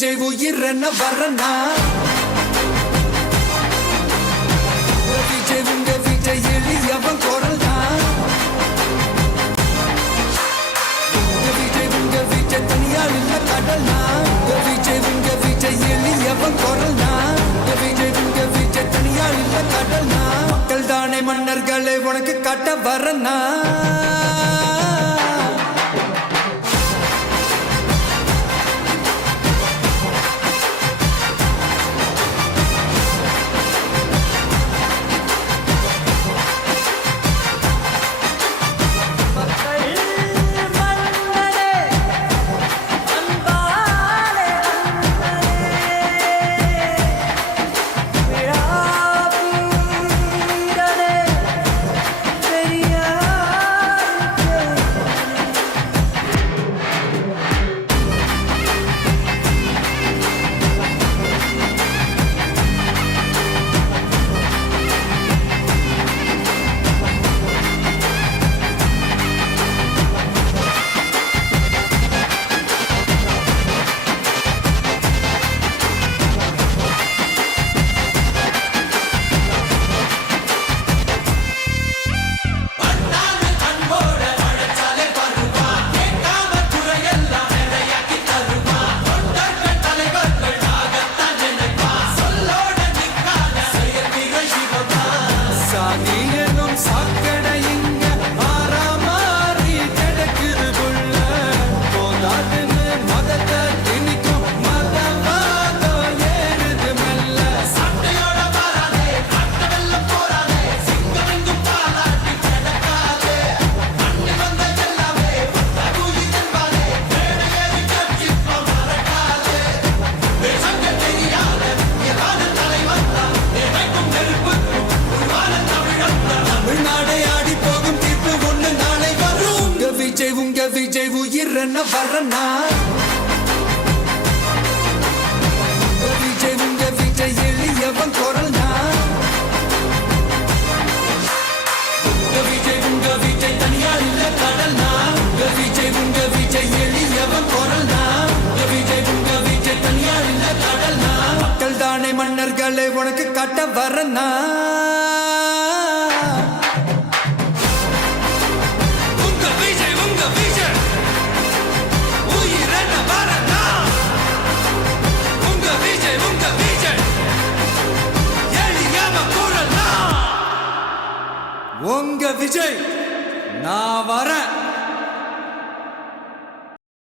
விஜய் உயிர் என்ன வரனா விஜய் உங்க விஜய் எளியவன் குரல் தான் விஜய் உங்க விஜய் தனியார் இல்ல கடல் தான் விஜய் உங்க விஜய் எளியவன் குரல் தான் விஜய் உங்க விஜய் தனியார் இல்ல கடல் தான் மக்கள் தானே மன்னர்களை உனக்கு காட்ட வரனா விஜய் உயிர் என்ன வரனா விஜய் உங்க விஜய் எளியவன் குரல் தான் விஜய் உங்க விஜய் தனியார் இல்ல கடல் தான் விஜய் உங்க விஜய் எளியவன் குரல் தான் விஜய் உங்க விஜய் தனியார் இல்ல கடல் தான் மக்கள் தானே மன்னர்களை உனக்கு காட்ட வரனா உங்க விஜய் நான் வரேன்.